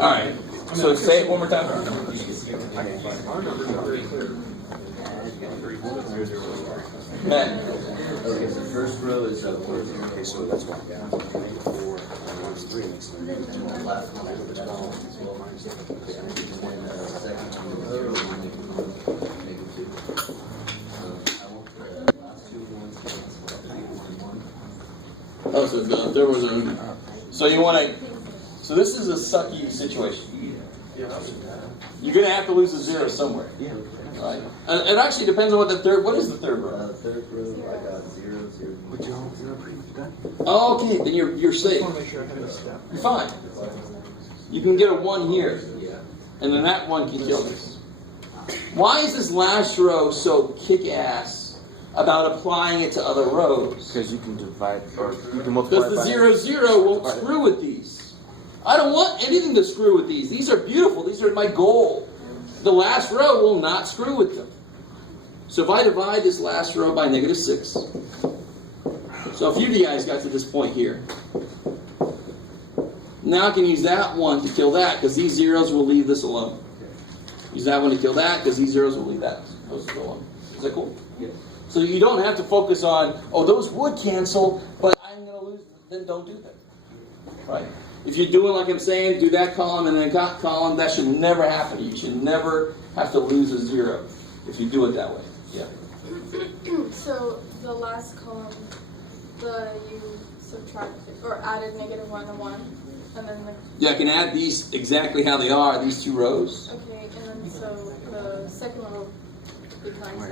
All right. So say it one more time. Matt. Okay, so the first row is 4, 0. Okay, so that's 1. 4, 3 makes it. And the last one is 12. And the second one is 0, negative 2. I won't put the last 2 ones cancel. Oh, so there was a. So you want to. So this is a sucky situation. You're going to have to lose a 0 somewhere. Right. It actually depends on what the third. What is the third row? The third row, I got 0, 0. Would you hold 0 pretty much done? Oh, okay, then you're safe. I want to make sure I have this step. You're fine. You can get a 1 here, Yeah. and then that 1 can kill this. Why is this last row so kick-ass about applying it to other rows? Because you can divide, or you can multiply. Because the 0, 0 won't screw with these. I don't want anything to screw with these. These are beautiful. These are my goal. The last row will not screw with them. So if I divide this last row by negative 6, so a few of you guys got to this point here. Now I can use that 1 to kill that, because these zeros will leave this alone. Use that 1 to kill that, because these zeros will leave that alone. Is that cool? Yeah. So you don't have to focus on, oh, those would cancel, but I'm going to lose. Then don't do that. Right? If you're doing like I'm saying, do that column and then that column, that should never happen to you. You should never have to lose a 0 if you do it that way. Yeah. So the last column, you subtracted or added negative 1 and 1, and then Yeah, I can add these exactly how they are, these 2 rows. okay, and then so the second row becomes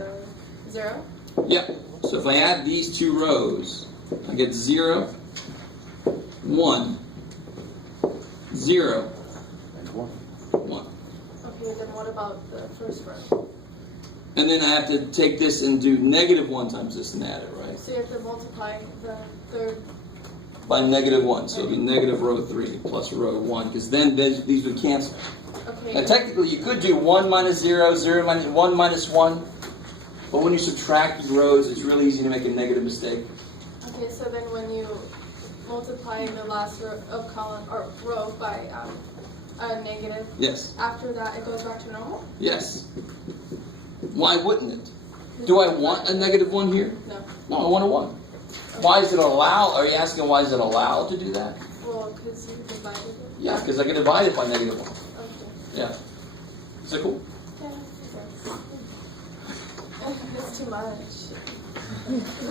0. Yeah. So if I add these 2 rows, I get 0, 1, 0, And 1. 1. Okay, then what about the first row? And then I have to take this and do negative 1 times this and add it, right? So you have to multiply the third. By negative 1. So it'll be negative row 3 plus row 1, because then these would cancel. Okay. Now technically you could do 1 minus 0, 0 minus 1 minus 1. But when you subtract these rows, it's really easy to make a negative mistake. Okay, so then when you multiply the last row of column or row by a negative, Yes. after that it goes back to normal? Yes. Why wouldn't it? Do I want a negative 1 here? No. No, I want a 1. Why is it allowed? Are you asking why is it allowed to do that? Well, because you divided it. Yeah, because I can divide it by negative 1. Okay. Yeah. Is that cool? Yeah. It's too much.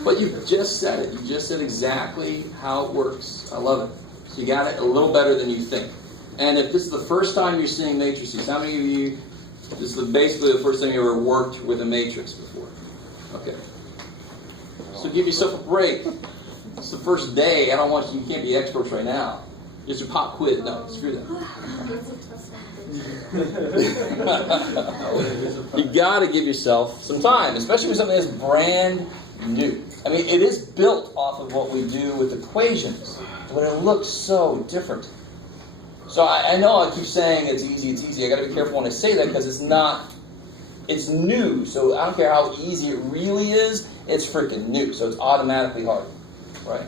But you just said it. You just said exactly how it works. I love it. So you got it a little better than you think. And if this is the first time you're seeing matrices, how many of you, this is basically the first time you ever worked with a matrix before? Okay. So give yourself a break. It's the first day. I don't want you can't be experts right now. Just a pop quiz. No, screw that. You got to give yourself some time, especially with something that's brand new. I mean, it is built off of what we do with equations, but it looks so different. So I know I keep saying it's easy. I got to be careful when I say that because it's not. It's new, so I don't care how easy it really is. It's freaking new, so it's automatically hard, right?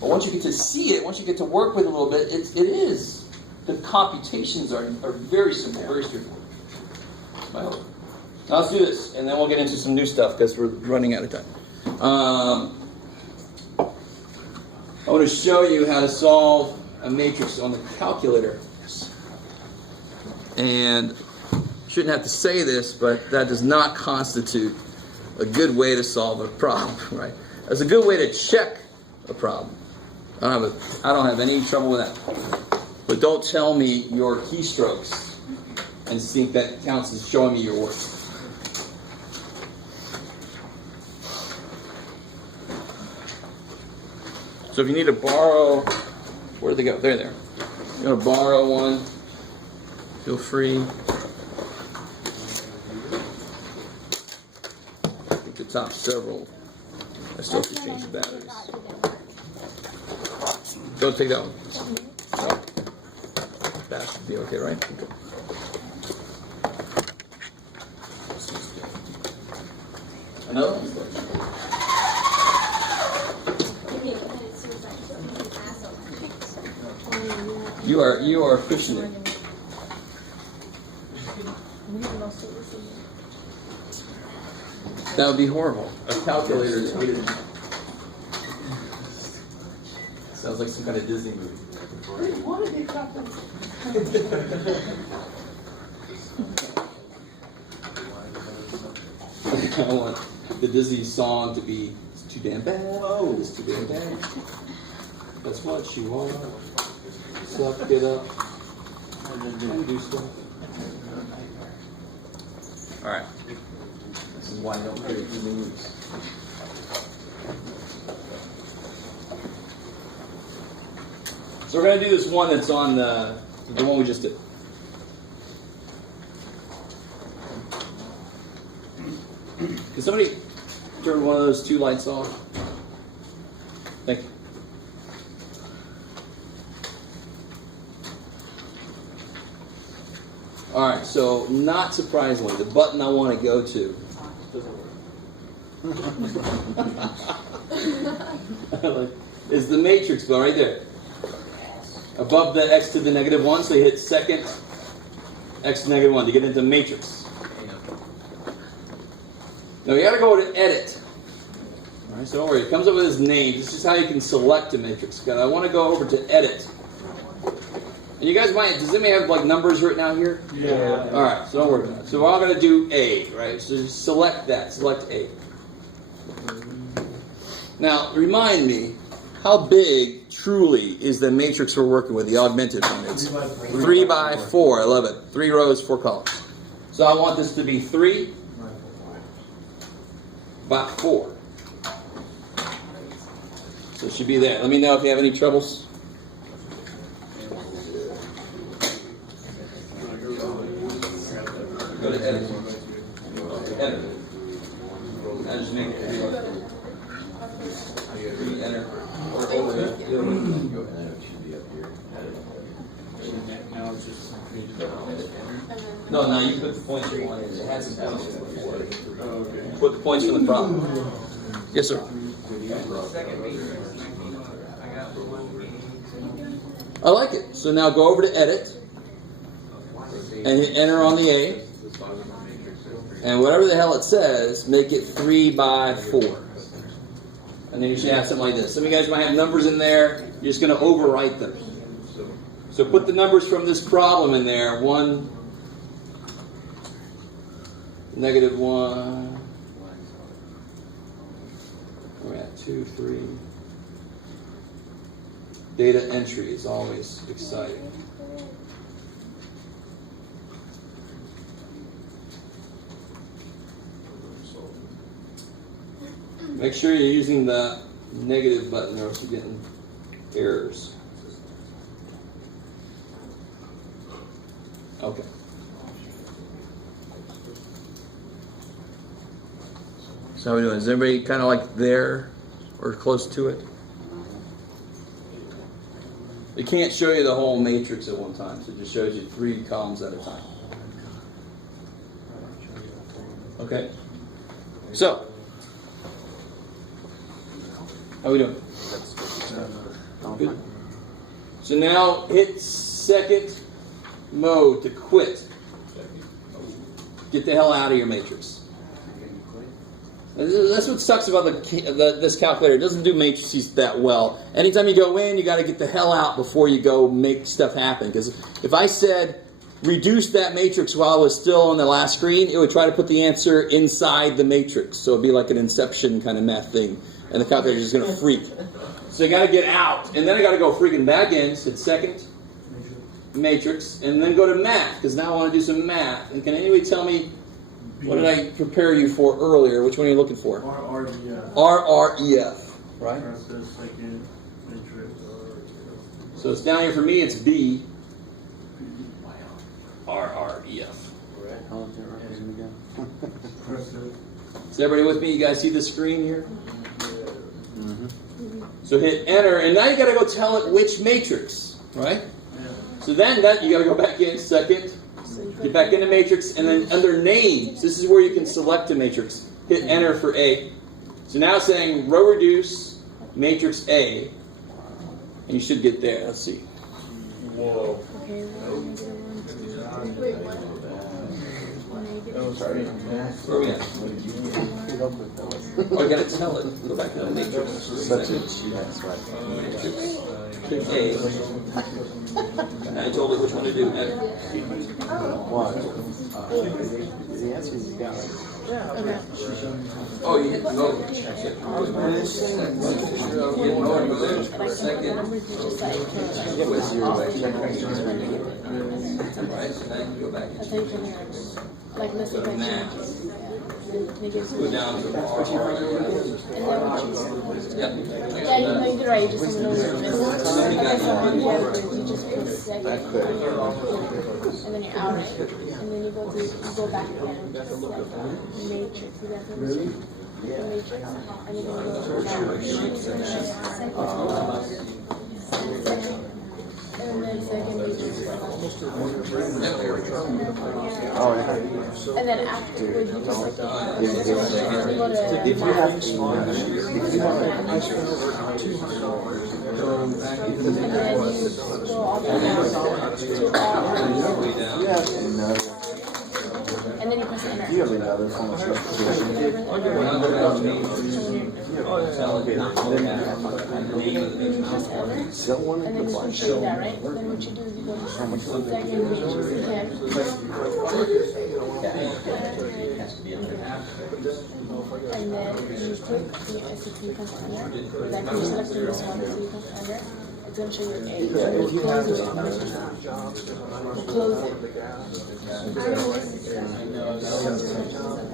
But once you get to see it, once you get to work with it a little bit, it is. The computations are very simple, very straightforward. That's my hope. Now let's do this, and then we'll get into some new stuff because we're running out of time. I want to show you how to solve a matrix on the calculator. And shouldn't have to say this, but that does not constitute a good way to solve a problem, right? That's a good way to check a problem. I don't have any trouble with that. But don't tell me your keystrokes and think that counts as showing me your work. So if you need to borrow, where did they go? There. You want to borrow one, feel free. I think the top several, I still have to change the batteries. Don't take that one. No. That should be okay, right? Okay. Another one? You are pushing it. That would be horrible. A calculator that would. Sounds like some kind of Disney movie. I want the Disney song to be "It's too damn bad." Oh, it's too damn bad. That's what she wants. Suck it up and do stuff. All right. This is why I don't put it in the news. So we're going to do this one that's on the one we just did. Can somebody turn one of those two lights off? Thank you. All right, so not surprisingly, the button I want to go to is the matrix bar right there. Above the x to the negative 1, so you hit second x to the negative 1 to get into matrix. Now you got to go to edit. All right, so don't worry, it comes up with his name. This is how you can select a matrix. I want to go over to edit. And you guys might, does anybody have like numbers written out here? Yeah. All right, so don't worry about it. So we're all going to do A, right? So just select that, select A. Now, remind me, how big truly is the matrix we're working with, the augmented one? It's 3 by 4. I love it. 3 rows, 4 columns. So I want this to be 3 by 4. So it should be there. Let me know if you have any troubles. Go to edit. Edit. I just make it. Enter. Or over there. No, you put the points you wanted. It had some points before. Put the points from the problem. Yes, sir. I like it. So now go over to edit and hit enter on the A. And whatever the hell it says, make it 3 by 4. And then you should have something like this. Some of you guys might have numbers in there. You're just going to overwrite them. So put the numbers from this problem in there. 1, negative 1. We're at 2, 3. Data entry is always exciting. Make sure you're using the negative button or else you're getting errors. Okay. So how are we doing? Is everybody kind of like there or close to it? It can't show you the whole matrix at one time, so it just shows you 3 columns at a time. Okay? So, how are we doing? Good. So now hit second mode to quit. Get the hell out of your matrix. That's what sucks about this calculator. It doesn't do matrices that well. Anytime you go in, you got to get the hell out before you go make stuff happen. Because if I said reduce that matrix while it was still on the last screen, it would try to put the answer inside the matrix. So it'd be like an Inception kind of math thing. And the calculator is just going to freak. So you got to get out. And then I got to go freaking back in. So it's second matrix. And then go to math. Because now I want to do some math. And can anybody tell me, what did I prepare you for earlier? Which one are you looking for? RREF. RREF. Right? That's the second matrix. So it's down here for me. It's B. RREF. Is everybody with me? You guys see the screen here? So hit enter, and now you got to go tell it which matrix, right? So then you got to go back in second, get back into matrix, and then under names, this is where you can select a matrix. Hit enter for A. So now it's saying row reduce matrix A, and you should get there. Let's see. Okay, Wait, what? Sorry. Where are we at? Oh, you gotta tell it. Go back to the matrix. Substance. That's right. A. I told it which one to do. Why? The answer is yeah. Okay. Oh, you hit go. You hit no and go there. Like, the Second. numbers is just like, You have to zero that check. Right, so now you go back. that's how you can hear it. Like, let's say if I change it. Negative Go down to R. and then what you Yep. yeah, you know, you're right, you just someone knows you're missing. Okay, so on the backwards, you just put second, and then you're out, right? And then you go back again, just like matrix, you got the matrix, and you're gonna go and then second matrix. Oh, yeah. And then afterwards, you just like, you go to If you have to, and then you go all the way down to all, you have another. and then you press enter. You have another form of certification. So one And then you can show you that, right? Then what you do is you go to second matrix, and then you click the SCP press enter. Then you're selecting this one, so you press enter. It's going to show you A. So we'll close it. We'll close it.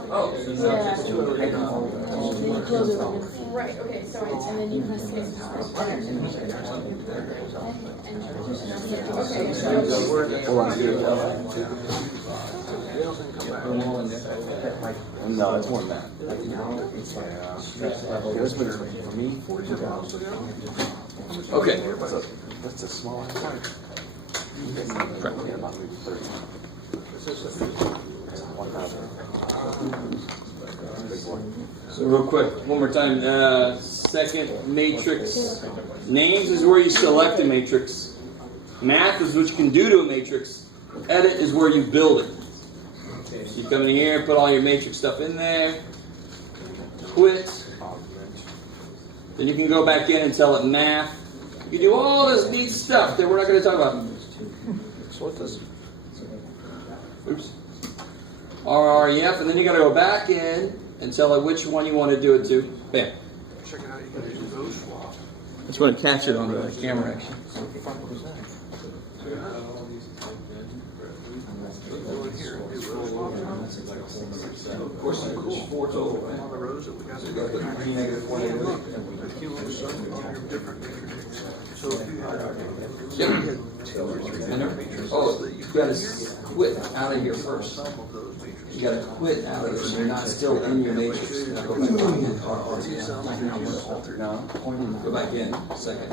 Oh, Yeah. Then you close it. Right, okay, so And then you press enter. Hold on. No, it's more than that. It was for me, 42,000. okay. That's a small ass site. Yeah, about maybe 30. 1,000. So real quick, one more time. Second matrix. Names is where you select a matrix. Math is what you can do to a matrix. Edit is where you build it. So you come in here, put all your matrix stuff in there. Quit. Then you can go back in and tell it math. You do all this neat stuff that we're not going to talk about. Oops. RREF, and then you got to go back in and tell it which one you want to do it to. Bam. Check it out, you gotta do those swaps. I just want to catch it on the camera action. Of course, it's 4 total, right? On the rows that we got. So you got to put 3 negative 1 in there. The kilo something on your different matrices. So if you had, Yep. you had 2 or 3 Enter. matrices. Oh, you've got to quit out of here first. Some of those matrices. You got to quit out of it so you're not still in your matrix. Now go back in. No. Go back in. Second.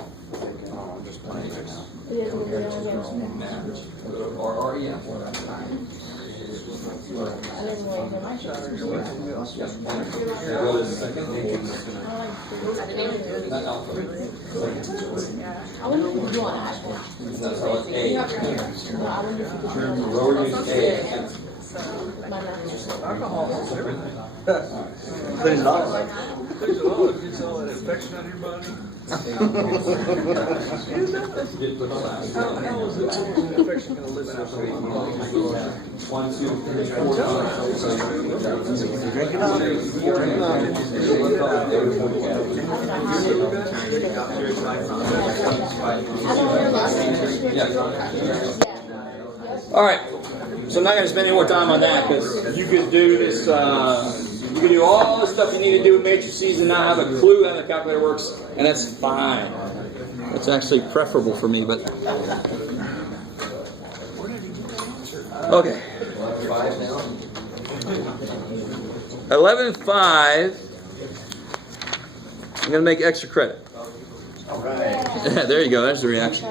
Oh, I'm just playing right now. It is what we're doing. Now, go to RREF. I didn't know you my show. Yep. Enter. Go to the second matrix. Not alpha. I wonder if you do on iPhone. That's how it's A. No, I wonder if you could do it on Lower your A. my math. Alcohol holds everything. There's not. Takes it all, it gets all that infection out of your body. Get the last How one. is that infection gonna live out so long? 1, 2, 3, 4, 5. Drink it up. All right. So I'm not going to spend any more time on that because you can do this. You can do all the stuff you need to do with matrices and not have a clue how the calculator works, and that's fine. That's actually preferable for me, but okay. 11.5. I'm going to make extra credit. Yeah, there you go. There's the reaction.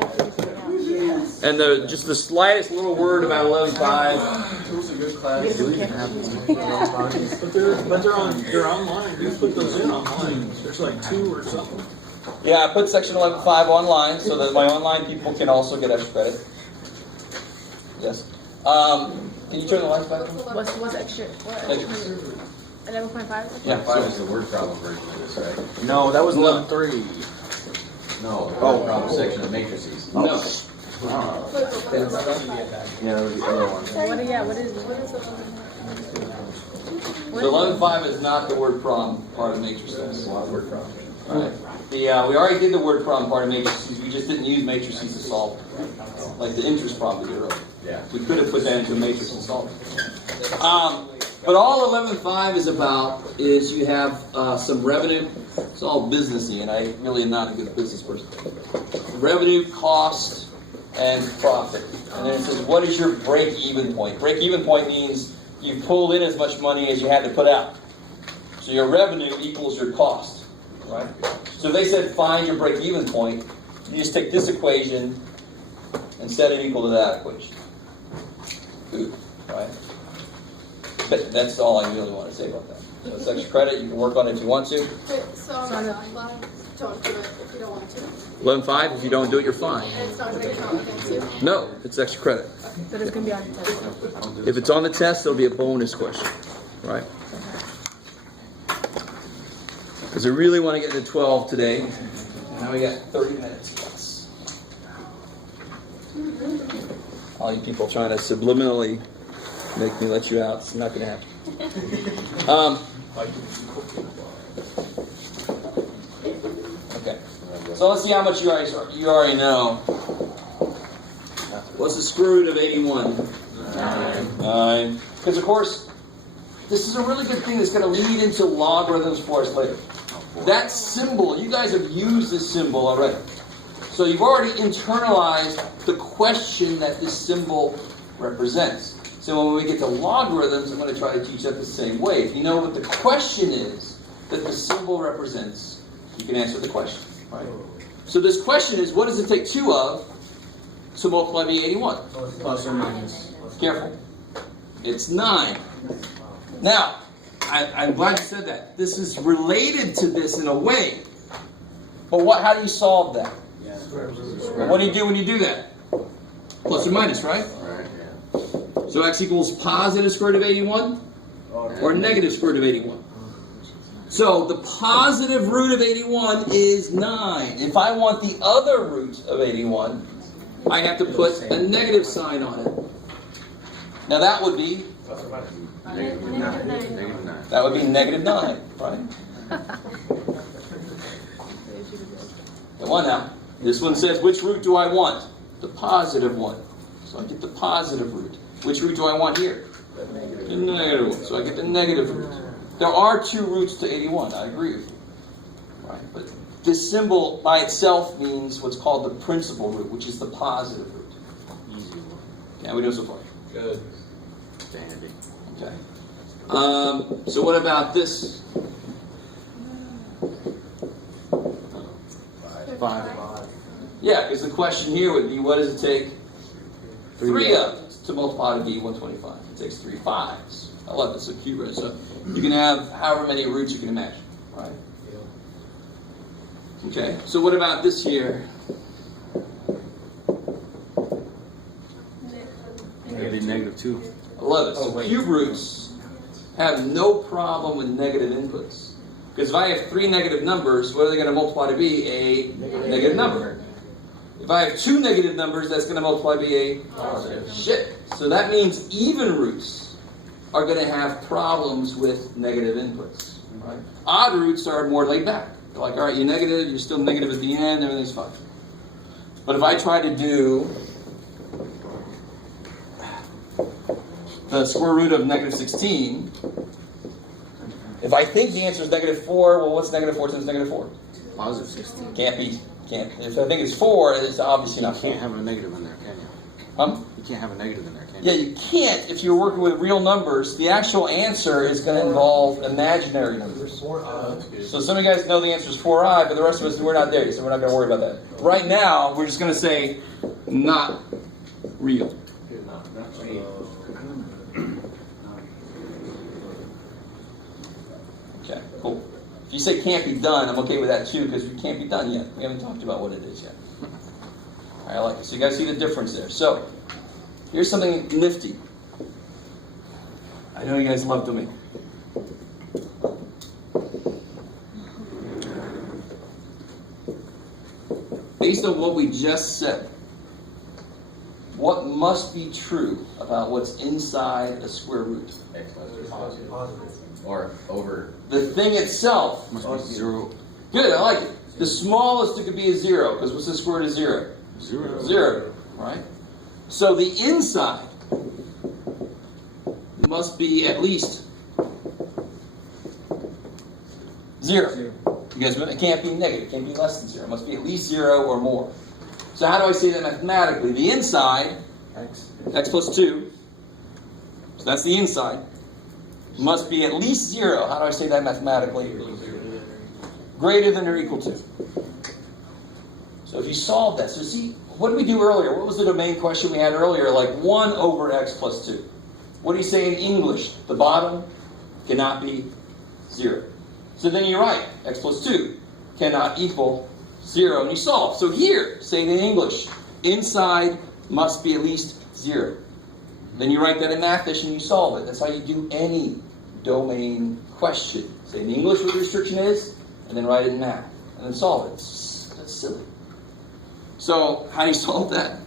And just the slightest little word about 11.5. But they're online. You put those in online. There's like 2 or something. Yeah, I put section 11.5 online so that my online people can also get extra credit. Yes. Can you turn the lights back on? What's extra? What? Matrix. 11.5? Yeah. Five is the word problem version of this, right? No, that was No. 11.3. No, the word problem section of matrices. No. Yeah, that was the other one. What is it? So 11.5 is not the word problem part of matrices. Word problem. Alright. We already did the word problem part of matrices. We just didn't use matrices to solve it. Like the interest problem we did earlier. Yeah. We could have put that into a matrix and solved it. But all 11.5 is about is you have some revenue. It's all businessy, and I really am not a good business person. Revenue, cost, and profit. And then it says, what is your break-even point? Break-even point means you pulled in as much money as you had to put out. So your revenue equals your cost, right? So if they said find your break-even point, you just take this equation and set it equal to that equation. Good, right? But that's all I really want to say about that. So it's extra credit. You can work on it if you want to. Wait, so on the line, don't do it if you don't want to. 11.5, if you don't do it, you're fine. And it's not going to count against you. No, it's extra credit. But it's gonna be on the test. If it's on the test, it'll be a bonus question, right? Because I really want to get to 12 today. Now we got 30 minutes plus. All you people trying to subliminally make me let you out. It's not going to happen. Okay. So let's see how much you already know. What's the square root of 81? 9. Because of course, this is a really good thing that's going to lead into logarithms for us later. That symbol, you guys have used this symbol already. So you've already internalized the question that this symbol represents. So when we get to logarithms, I'm going to try to teach that the same way. If you know what the question is that the symbol represents, you can answer the question. Right? So this question is, what does it take 2 of to multiply by 81? Plus or minus. Careful. It's 9. Now, I'm glad you said that. This is related to this in a way. But how do you solve that? What do you do when you do that? Plus or minus, right? Right, So x equals positive square root of 81 or negative square root of 81. So the positive root of 81 is 9. If I want the other root of 81, I have to put a negative sign on it. Now that would be Negative 9. Negative 9. That would be negative 9, right? Come on now. This one says, which root do I want? The positive one. So I get the positive root. Which root do I want here? The negative one. So I get the negative root. There are 2 roots to 81. I agree with you. Right? But this symbol by itself means what's called the principal root, which is the positive root. Easy one. Yeah, we do so far. Good. Dandy. Okay. So what about this? 5. Yeah, because the question here would be, what does it take 3 of to multiply to be 125? It takes 3 5s. I love this, so cute, right? So you can have however many roots you can imagine, right? Okay, so what about this here? It'd be negative 2. I love it. So cube roots have no problem with negative inputs. Because if I have 3 negative numbers, what are they going to multiply to be? A negative number. If I have 2 negative numbers, that's going to multiply to be a positive. Shit. So that means even roots are going to have problems with negative inputs. Right? Odd roots are more laid back. They're like, all right, you're negative, you're still negative at the end, everything's fine. But if I try to do the square root of negative 16, if I think the answer is negative 4, well, what's negative 4 times negative 4? Positive 16. Can't be. If I think it's 4, it's obviously not 4. You can't have a negative in there, can you? You can't have a negative in there, can you? Yeah, you can't if you're working with real numbers. The actual answer is going to involve imaginary numbers. So some of you guys know the answer is 4i, but the rest of us, we're not there, so we're not going to worry about that. Right now, we're just going to say not real. Okay, cool. If you say can't be done, I'm okay with that too, because we can't be done yet. We haven't talked about what it is yet. I like it. So you guys see the difference there. So here's something nifty. I know you guys love domain. Based on what we just said, what must be true about what's inside a square root? X must be positive. Or over. The thing itself Must be 0. Good, I like it. The smallest it could be is 0, because what's the square root of 0? 0. 0, right? So the inside must be at least 0. You guys, it can't be negative, it can't be less than 0. It must be at least 0 or more. So how do I say that mathematically? The inside, x plus 2, so that's the inside, must be at least 0. How do I say that mathematically? Greater than or equal to. So if you solve that, so see, what did we do earlier? What was the domain question we had earlier? Like 1 over x plus 2. What do you say in English? The bottom cannot be 0. So then you write x plus 2 cannot equal 0, and you solve. So here, say it in English, inside must be at least 0. Then you write that in Mathish and you solve it. That's how you do any domain question. Say in English what the restriction is, and then write it in math, and then solve it. That's silly. So how do you solve that?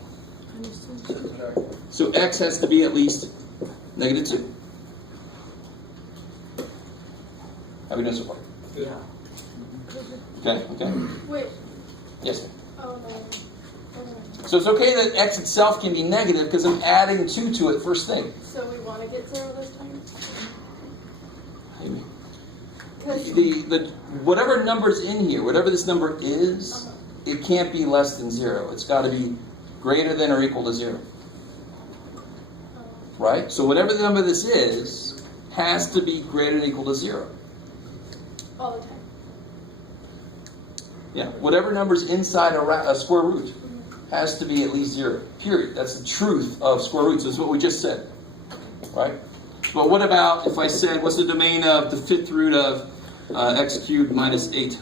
So x has to be at least negative 2. How are we doing so far? Yeah. Okay. Wait. Yes. Oh no. So it's okay that x itself can be negative because I'm adding 2 to it first thing. So we want to get 0 this time? Maybe. Because The whatever number's in here, whatever this number is, it can't be less than 0. It's got to be greater than or equal to 0. Right? So whatever the number this is, has to be greater than or equal to 0. all the time. Yeah. Whatever number's inside a square root has to be at least 0. Period. That's the truth of square roots. That's what we just said. Right? But what about if I said, what's the domain of the 5th root of x cubed minus 8?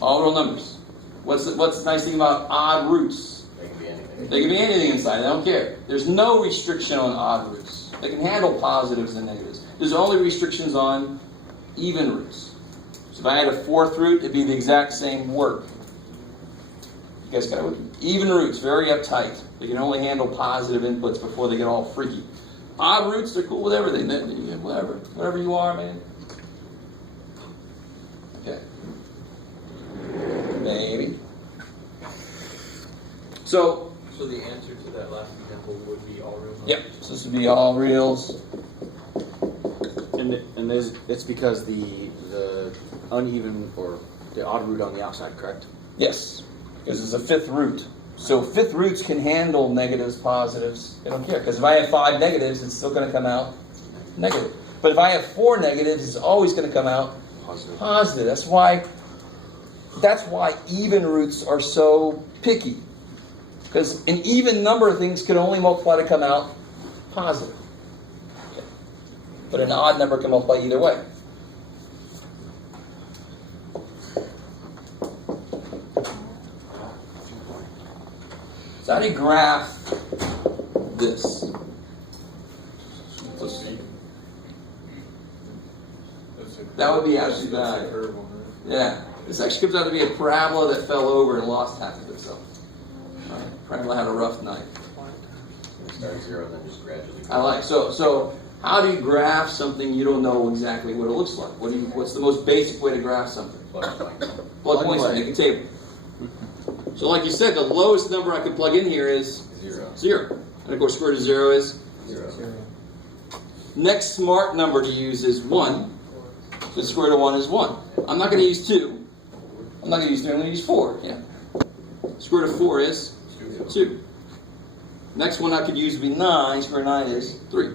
All real numbers. What's the nice thing about odd roots? They can be anything. They can be anything inside. They don't care. There's no restriction on odd roots. They can handle positives and negatives. There's only restrictions on even roots. So if I had a 4th root, it'd be the exact same work. You guys got it? Even roots, very uptight. They can only handle positive inputs before they get all freaky. Odd roots, they're cool with everything. Whatever you are, man. Okay. Maybe. So the answer to that last example would be all real numbers? yep. So this would be all reals. And it's because the uneven or the odd root on the outside, correct? Yes. Because it's a 5th root. So 5th roots can handle negatives, positives. They don't care. Because if I have 5 negatives, it's still going to come out negative. But if I have 4 negatives, it's always going to come out positive. That's why even roots are so picky. Because an even number of things can only multiply to come out positive. Okay. But an odd number can multiply either way. So how do you graph this? That would be actually bad. Yeah. This actually comes out to be a parabola that fell over and lost half of itself. Right. Parabola had a rough night. Start at 0 and then just gradually. I like so. How do you graph something you don't know exactly what it looks like? What's the most basic way to graph something? Plug points. Plug points and make a table. So, like you said, the lowest number I can plug in here is 0. And of course, square root of 0 is 0. Next smart number to use is 1. So square root of 1 is 1. I'm not going to use 2. I'm not going to use 3. I'm going to use 4. Yeah. Square root of 4 is 2. Next one I could use would be 9. Square root of 9 is 3.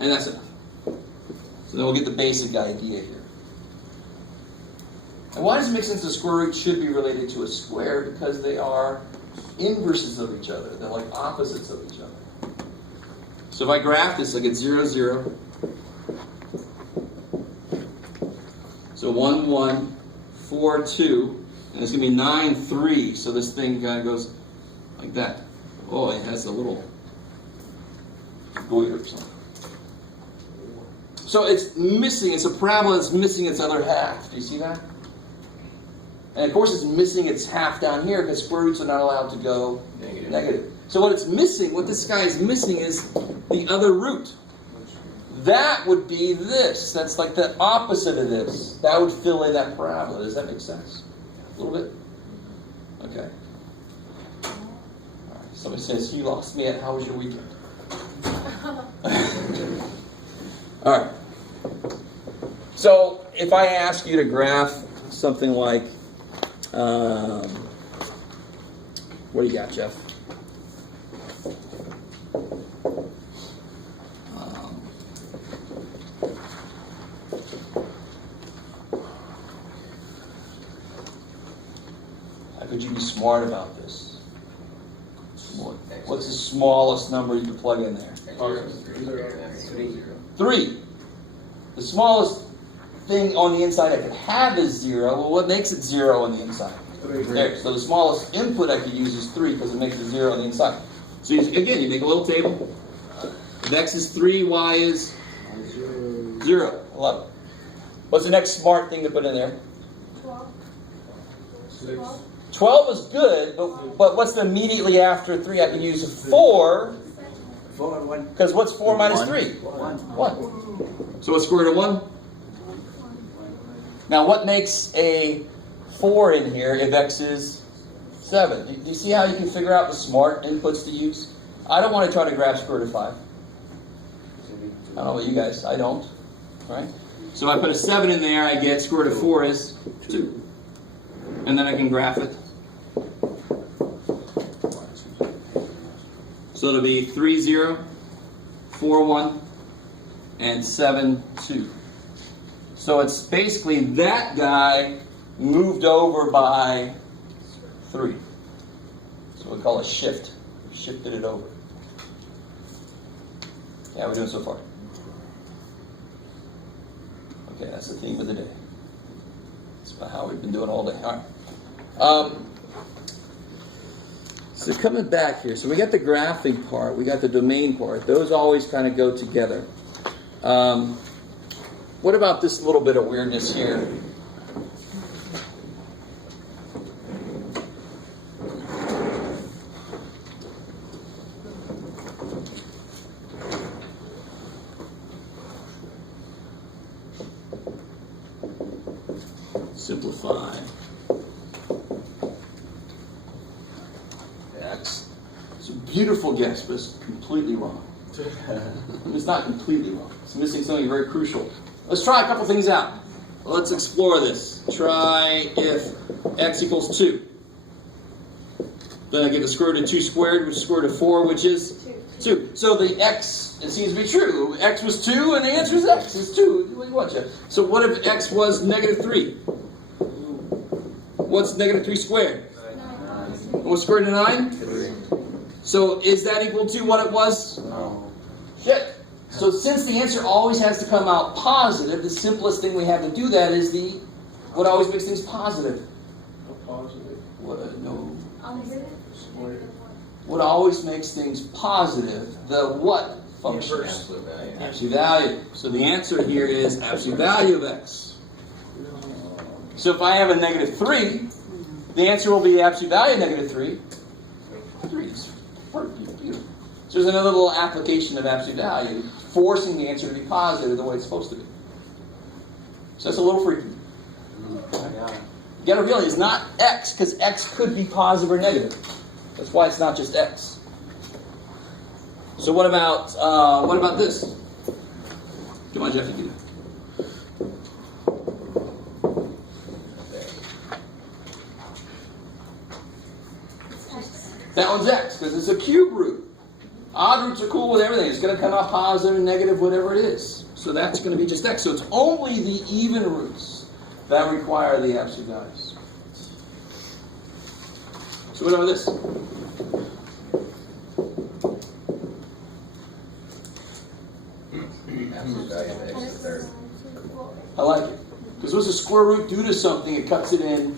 And that's enough. So then we'll get the basic idea here. And why does it make sense that square root should be related to a square? Because they are inverses of each other. They're like opposites of each other. So if I graph this, I get 0, 0. So 1, 1, 4, 2, and it's going to be 9, 3. So this thing kind of goes like that. Oh, it has a little goiter or something. So it's missing, it's a parabola that's missing its other half. Do you see that? And of course it's missing its half down here because square roots are not allowed to go negative. So what it's missing, what this guy is missing is the other root. That would be this. That's like the opposite of this. That would fill in that parabola. Does that make sense? A little bit? Okay. All right. Somebody says, you lost me at how was your weekend? All right. So if I ask you to graph something like, what do you got, Jeff? How could you be smart about this? What's the smallest number you could plug in there? 3. The smallest thing on the inside I could have is 0. Well, what makes it 0 on the inside? There. So the smallest input I could use is 3 because it makes it 0 on the inside. So again, you make a little table. If x is 3, y is 0. 11. What's the next smart thing to put in there? 12. 12 is good, but what's the immediately after 3? I can use a 4. 4 1. Because what's 4 minus 3? 1. So what's square root of 1? Now what makes a 4 in here if x is 7? Do you see how you can figure out the smart inputs to use? I don't want to try to graph square root of 5. I don't know about you guys. I don't. Right? So if I put a 7 in there, I get square root of 4 is 2. And then I can graph it. So it'll be 3, 0, 4, 1, and 7, 2. So it's basically that guy moved over by 3. So we call a shift. Shifted it over. Yeah, we're doing so far. Okay, that's the theme of the day. That's about how we've been doing all day. All right. So coming back here, so we got the graphing part, we got the domain part. Those always kind of go together. What about this little bit of weirdness here? Simplify. X. It's a beautiful guess, but it's completely wrong. It's not completely wrong. It's missing something very crucial. Let's try a couple things out. Let's explore this. Try if x equals 2. Then I get the square root of 2 squared, which is square root of 4, which is 2. So the x, it seems to be true. X was 2, and the answer is x. It's 2. What do you want, Jeff? So what if x was negative 3? What's negative 3 squared? 9. What's square root of 9? 3. So is that equal to what it was? No. Shit. So since the answer always has to come out positive, the simplest thing we have to do that is what always makes things positive? No positive. No. Square. What always makes things positive? The what function? Absolute value. Absolute value. So the answer here is absolute value of x. So if I have a negative 3, the answer will be absolute value of negative 3. 3 is beautiful. So there's another little application of absolute value, forcing the answer to be positive the way it's supposed to be. So that's a little freaky. You got to realize it's not x, because x could be positive or negative. That's why it's not just x. So what about this? Come on, Jeff, you can do it. That one's x, because it's a cube root. Odd roots are cool with everything. It's going to come out positive, negative, whatever it is. So that's going to be just x. So it's only the even roots that require the absolute values. So what about this? Because what's the square root do to something? It cuts it in.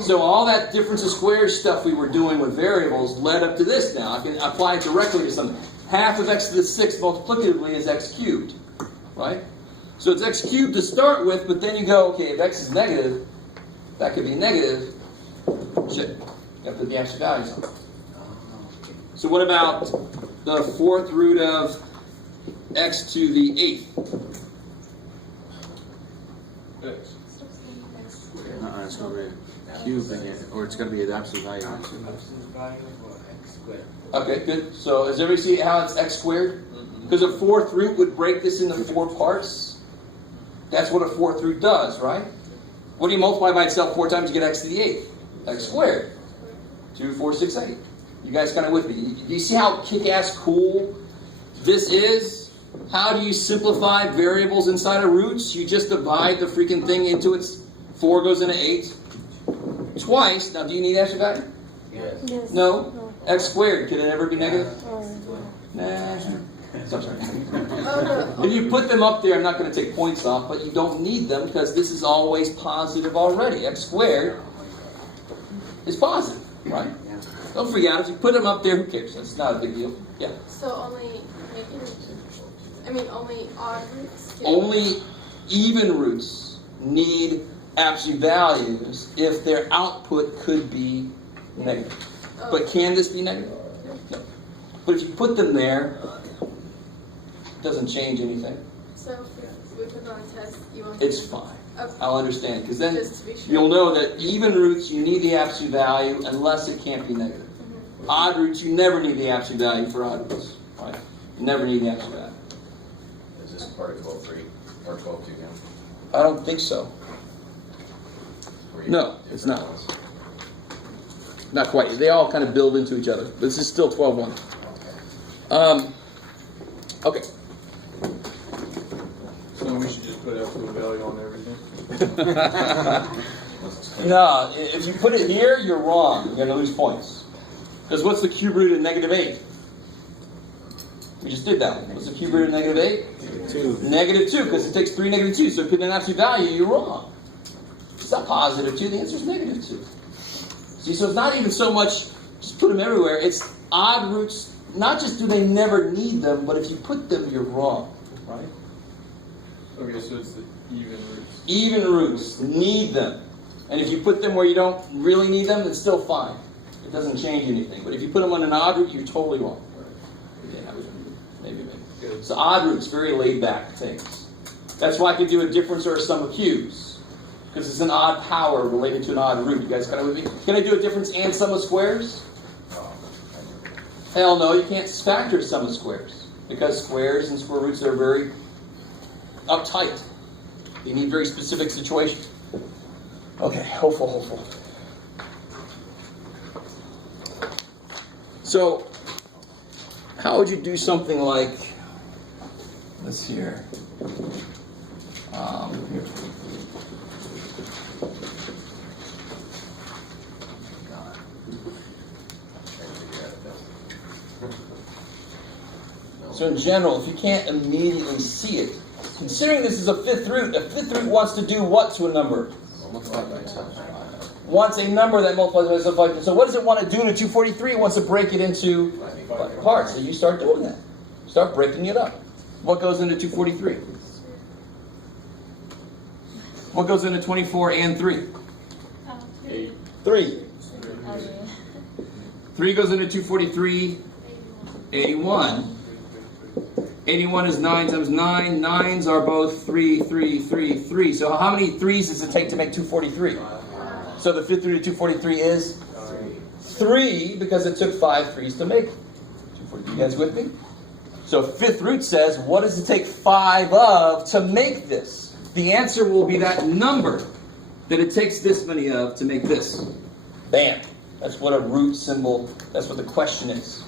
So all that difference of squares stuff we were doing with variables led up to this now. I can apply it directly to something. Half of x to the 6th multiplicatively is x cubed, right? So it's x cubed to start with, but then you go, okay, if x is negative, that could be negative. Shit, you got to put the extra values on. So what about the 4th root of x to the 8th? X. It's going to be a cube again, or it's going to be the absolute value. Okay, good. So does everybody see how it's x squared? Because a 4th root would break this into 4 parts. That's what a 4th root does, right? What do you multiply by itself 4 times to get x to the 8th? X squared. 2, 4, 6, 8. You guys kind of with me? Do you see how kick-ass cool this is? How do you simplify variables inside of roots? You just divide the freaking thing into its 4 goes into 8 twice. Now, do you need extra value? Yes. No. X squared. Can it ever be negative? No. Nah. Sorry. If you put them up there, I'm not going to take points off, but you don't need them because this is always positive already. X squared is positive, right? Don't freak out. If you put them up there, who cares? That's not a big deal. Yeah. So only only odd roots. Only even roots need absolute values if their output could be negative. Oh. But can this be negative? No. But if you put them there, it doesn't change anything. So if we put on a test, you want It's to... fine. Okay. I'll understand. Because then Just to be sure. you'll know that even roots, you need the absolute value unless it can't be negative. Odd roots, you never need the absolute value for odd roots. Right? You never need the absolute value. Is this part of 12.3 or 12.2 now? I don't think so. No, it's not. Not quite. They all kind of build into each other. This is still 12.1. Okay. So we should just put absolute value on everything. No, if you put it here, you're wrong. You're going to lose points. Because what's the cube root of negative 8? We just did that one. What's the cube root of negative 8? 2. Negative 2, because it takes 3 negative 2. So if you put an absolute value, you're wrong. It's not positive 2. The answer is negative 2. See, so it's not even so much just put them everywhere. It's odd roots. Not just do they never need them, but if you put them, you're wrong. Right? Okay, so it's the even roots. Even roots need them. And if you put them where you don't really need them, it's still fine. It doesn't change anything. But if you put them on an odd root, you're totally wrong. Yeah, maybe. So odd roots, very laid back things. That's why I can do a difference or a sum of cubes. Because it's an odd power related to an odd root. You guys kind of with me? Can I do a difference and sum of squares? Hell no, you can't factor sum of squares. Because squares and square roots are very uptight. You need very specific situations. Okay, hopeful. So, how would you do something like this here? So in general, if you can't immediately see it, considering this is a 5th root, a 5th root wants to do what to a number? Wants a number that multiplies by itself. So what does it want to do to 243? It wants to break it into parts. So you start doing that. Start breaking it up. What goes into 243? What goes into 24 and 3? 3. 3 goes into 243, 81. 81 is 9 times 9. 9s are both 3, 3, 3, 3. So how many 3s does it take to make 243? So the 5th root of 243 is 3 because it took 5 3s to make 243. You guys with me? So 5th root says, what does it take 5 of to make this? The answer will be that number that it takes this many of to make this. Bam. That's what a root symbol, that's what the question is.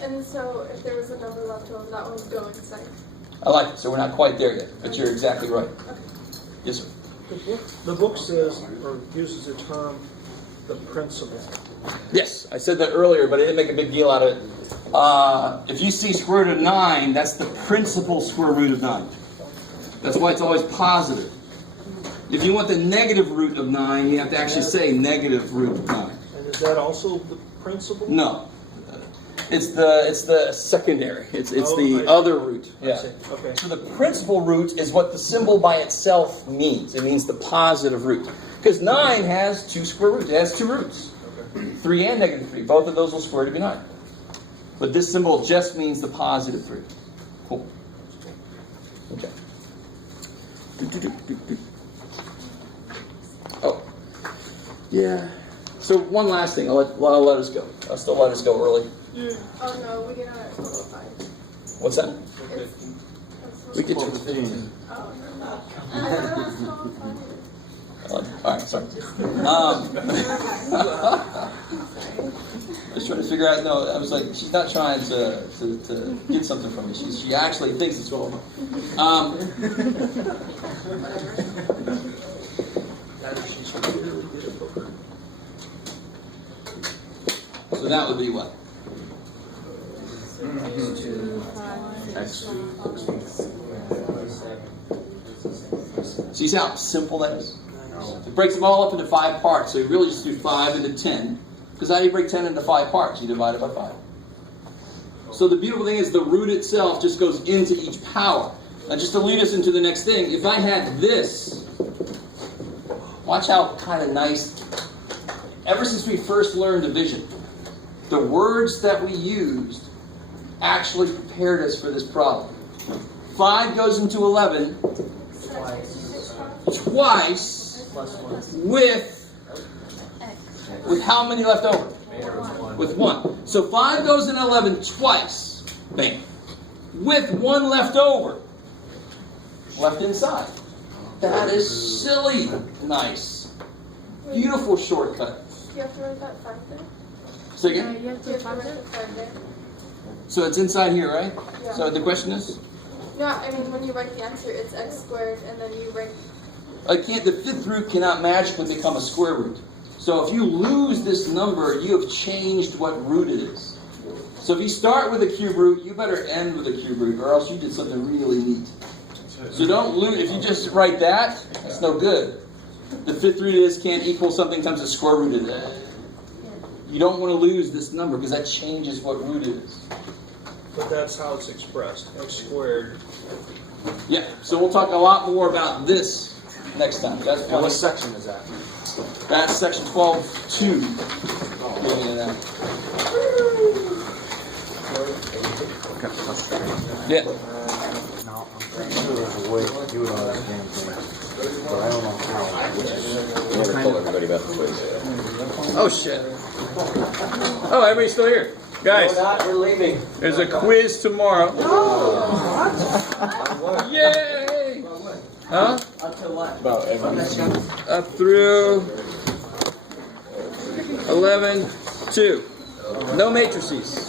And so if there was a number left over, that one would go inside. I like it. So we're not quite there yet, but you're exactly right. Okay. Yes, sir. The book says, or uses the term, the principle. Yes, I said that earlier, but I didn't make a big deal out of it. If you see square root of 9, that's the principal square root of 9. That's why it's always positive. If you want the negative root of 9, you have to actually say negative root of 9. And is that also the principal? No. It's the secondary. It's Oh, the I see. other root. I Yeah. see. Okay. So the principal root is what the symbol by itself means. It means the positive root. Because 9 has 2 square roots. It has 2 roots. 3 and negative 3. Both of those will square to be 9. But this symbol just means the positive 3. Cool. Okay. Oh. Yeah. So one last thing. I'll let us go. I'll still let us go early. Oh no, we get out at 5. What's that? We get to Oh, all right, sorry. I was trying to figure out. No, I was like, she's not trying to get something from me. She actually thinks it's 12. So that would be what? See how simple that is? It breaks them all up into 5 parts. So you really just do 5 into 10. Because how do you break 10 into 5 parts? You divide it by 5. So the beautiful thing is the root itself just goes into each power. Now just to lead us into the next thing, if I had this, watch how kind of nice, ever since we first learned division, the words that we used actually prepared us for this problem. 5 goes into 11 twice with how many left over? With 1. So 5 goes in 11 twice. Bam. With 1 left over. Left inside. That is silly nice. Beautiful shortcut. Do you have to write that 5 there? Say again? You have Do you to have to find write it. the 5 there? So it's inside here, right? Yeah. So the question is? No, I mean when you write the answer, it's x squared, and then you write. The 5th root cannot magically become a square root. So if you lose this number, you have changed what root it is. So if you start with a cube root, you better end with a cube root, or else you did something really neat. So don't lose. If you just write that, that's no good. The 5th root of this can't equal something times the square root of it. You don't want to lose this number because that changes what root it is. But that's how it's expressed. X squared. Yeah. So we'll talk a lot more about this next time. That's And what section is that? That's section 12.2. Getting into that. Yeah. No, I'm pretty sure there's a way to do it on this damn thing. But I don't know how. Oh shit. Oh, everybody's still here. Guys, We're leaving. there's a quiz tomorrow. Yay! Huh? Until what? Up through 11.2. No matrices.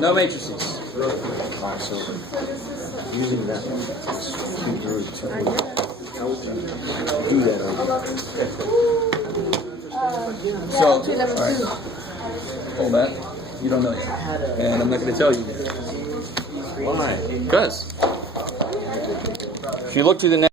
No matrices. Using that cube root to do that. So, all right. Hold that. You don't know yet. And I'm not going to tell you yet. Why? Because if you look to the next